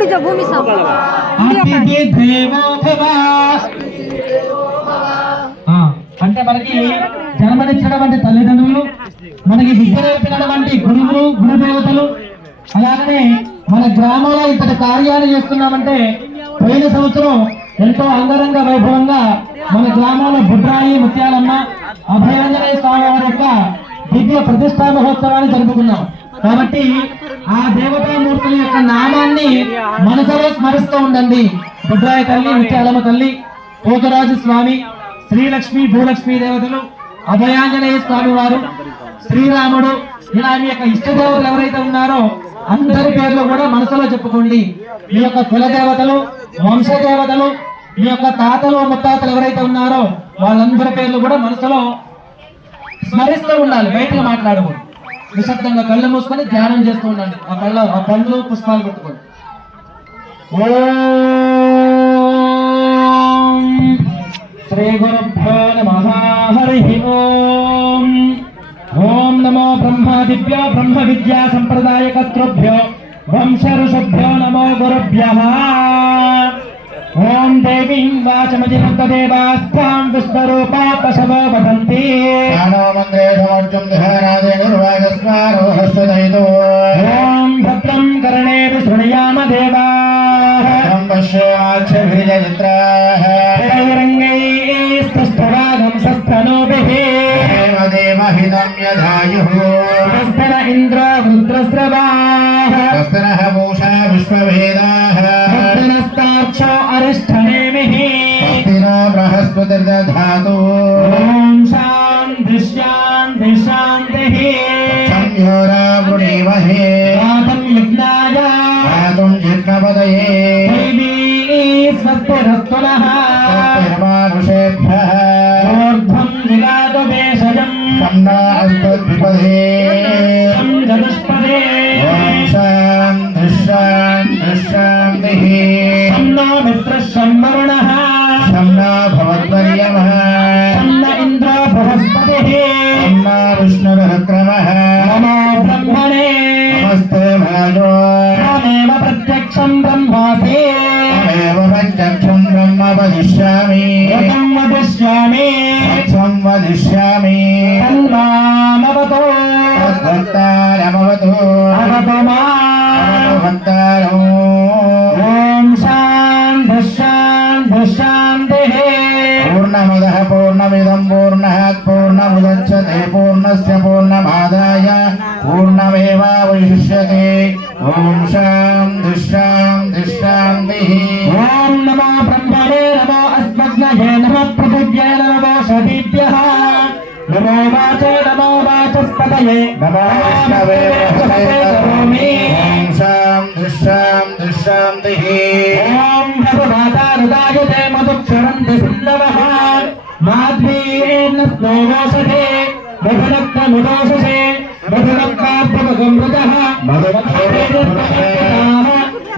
उड़ी जा भूमि सा अतिथि देवो भव అంటే మనకి జన్మనిచ్చినటువంటి తల్లిదండ్రులు, మనకి విద్య నేర్పినటువంటి గురువులు, గురుదేవతలు, అలాగనే మన గ్రామంలో ఇంతటి కార్యాలు చేస్తున్నామంటే పోయిన సంవత్సరం ఎంతో అంగరంగ వైభవంగా మన గ్రామంలో బుడ్రాయి ముత్యాలమ్మ అభయాంజనేయ స్వామి వారి యొక్క దివ్య ప్రతిష్టా మహోత్సవాన్ని జరుపుకున్నాం. కాబట్టి ఆ దేవతామూర్తుల యొక్క నామాన్ని మనసులో స్మరిస్తూ ఉండండి. బుడ్రాయి తల్లి, ముత్యాలమ్మ తల్లి, పోతరాజు స్వామి, శ్రీలక్ష్మి, భూలక్ష్మి దేవతలు, అభయాంజనేయ స్వామి వారు, శ్రీరాముడు, ఇలా మీ యొక్క ఇష్ట దేవతలు ఎవరైతే ఉన్నారో అందరి పేర్లు కూడా మనసులో చెప్పుకోండి. మీ యొక్క కుల దేవతలు, వంశ దేవతలు, మీ యొక్క తాతలు ముత్తాతలు ఎవరైతే ఉన్నారో వాళ్ళందరి పేర్లు కూడా మనసులో స్మరిస్తూ ఉండాలి. బయటగా మాట్లాడకూడదు. నిశ్శబ్దంగా కళ్ళు మూసుకొని ధ్యానం చేస్తూ ఉండండి. ఆ పండ్లు పుష్పాలు పెట్టుకోండి. శ్రీ గురుభ్యో నమః. హరి ఓం. ఓం నమో బ్రహ్మాదిభ్యో బ్రహ్మ విద్యా సంప్రదాయ కర్తృభ్యో వంశ ఋషుభ్యో నమో గురుభ్యః. ఓం దేవీం వాచమజినంత దేవాస్థాం విష్ణురూపా పశవో వదంతి. ఓం భద్రం కర్ణేభిः శృణుయామ దేవాః. రంగైస్తష్టరాగం సస్తనూభిః స్తన ఇంద్ర వృద్రస్రవాః స్తనః పూషా విశ్వవేదాః స్తనస్తాక్షో అరిష్టనేమిః స్తనో బృహస్పతిర్దధాతు. ఓం శాంతి శాంతి శాంతిః. సంయోరావృణీమహే గాతం యజ్ఞాయ గాతుం యజ్ఞపదయే దేవీ స్వస్తిరస్తునః స్వస్తిర్మానుషేభ్యః ఊర్ధ్వం విగాతు భేషజం సంనాస్తద్విపదే సంజనస్పదే. ఓం శాంతి శాంతి శాంతిః. సన్నో మిత్రః సంవరుణః సన్నా భవద్వర్యమః సన్న ఇంద్రో బృహస్పతిః సన్నా విష్ణురుక్రమః. నమో బ్రహ్మణే నమస్తే భాగో త్వమేవ ప్రత్యక్షం బ్రహ్మాసి త్వమేవ ప్రత్యక్షం బ్రహ్మ వదిష్యామి త్వం వదిష్యామి త్వం వదిష్యామి. తన్మామవతు తద్భక్తారమవతు అవతు మాం భక్తారో. ఓం శాంతి శాంతి శాంతిః. పూర్ణమదః పూర్ణమిదం పూర్ణాత్ పూర్ణముదచ్యతే పూర్ణస్య పూర్ణమాదాయ పూర్ణమేవావశిష్యతే. ఓం శాంతి శాంతి శాంతిః. ఓం నమో బ్రహ్మణే నమో అస్మద్గ్నయే నమో పృథివ్యై నమో సదీభ్యః నమో వాచే నమో వాచస్పతయే నమో విష్ణవే కరోమి. ఓం శాంతి శాంతి శాంతిః. ఓం భగవతారుదాయతే మధుక్షరంతి సింధవః మాధ్వీర్న స్నోషధే మధురక్తముదోషే మధురక్తార్థమగమృతః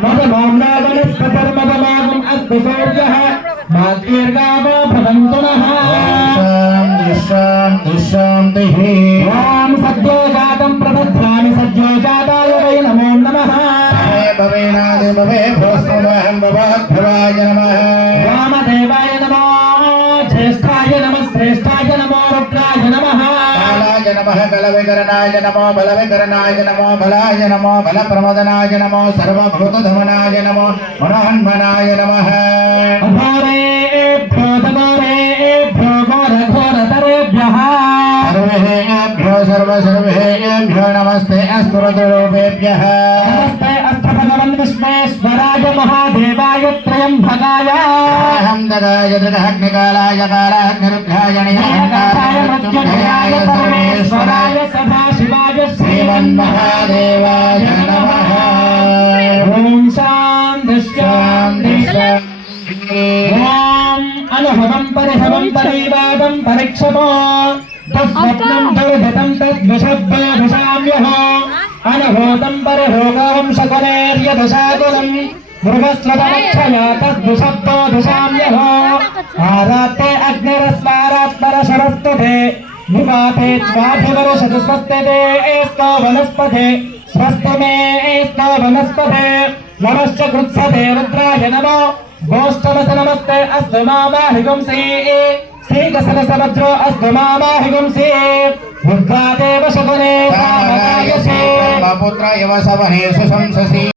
మధుమామ్నావనస్పతర్మదమాగం అస్తు సూర్యః మాధ్వీర్గావో భవంతు నః. శాంతి శాంతిః. ఓం సద్యో జాతం ప్రదధ్యామి సద్యో జాతాయ వై నమో నమః. భవేనాది భవే భోస్మహం భవాయ నమః. వామదేవాయ నమో జ్యేష్ఠాయ నమః శ్రేష్ఠాయ నమో రుద్రాయ నమః. కాలాయ నమః కలవికరణాయ నమో బలవికరణాయ నమో బలాయ నమో బలప్రమదనాయ నమో సర్వభూతధమనాయ నమో మనోన్మనాయ నమః. ఘోరేభ్యో తమోరేభ్యో ఘోరఘోరతరేభ్యః సర్వేభ్యో సర్వసర్వేభ్యో నమస్తే అస్మృతరూపేభ్యః. నమస్తే అస్తు భగవన్ విశ్వేశ్వరాయ మహాదేవాయ త్రయంబకాయ హందగాయ దృఢగ్నికాలాయ కాలాగ్నిరుద్ధాయ నియమకాయ మృత్యుంజయాయ సర్వేశ్వరాయ సదాశివాయ శ్రీమన్మహాదేవాయ నమః. ఓం శాంతి శాంతి శాంతి. ఓం అనుభవం పరిహవం పరివాదం పరీక్షపో తస్వప్నం దుర్గతం తద్విషభ్యభిషామ్యః అనుభూతం పరిహోగం సకలేర్యదశాకులం మృగస్వతమక్షయా తద్విషబ్దో దిశామ్యః ఆరాత్తే అగ్నిరస్వారాత్పరశరస్తుతే నిపాతే స్వాభివరుషతు స్వస్తితే ఏస్తో వనస్పతే స్వస్తి మే ఏస్తో వనస్పతే नमश्च कृत्सते रुद्राय नमो गोष्ठमस नमस्ते अस्तु मामाहिगुंसि श्रीकसनसमुद्रो अस्तु मामाहिगुंसि रुद्रादेव शकुने सामगायसे पुत्र यव सवने सुशंससि।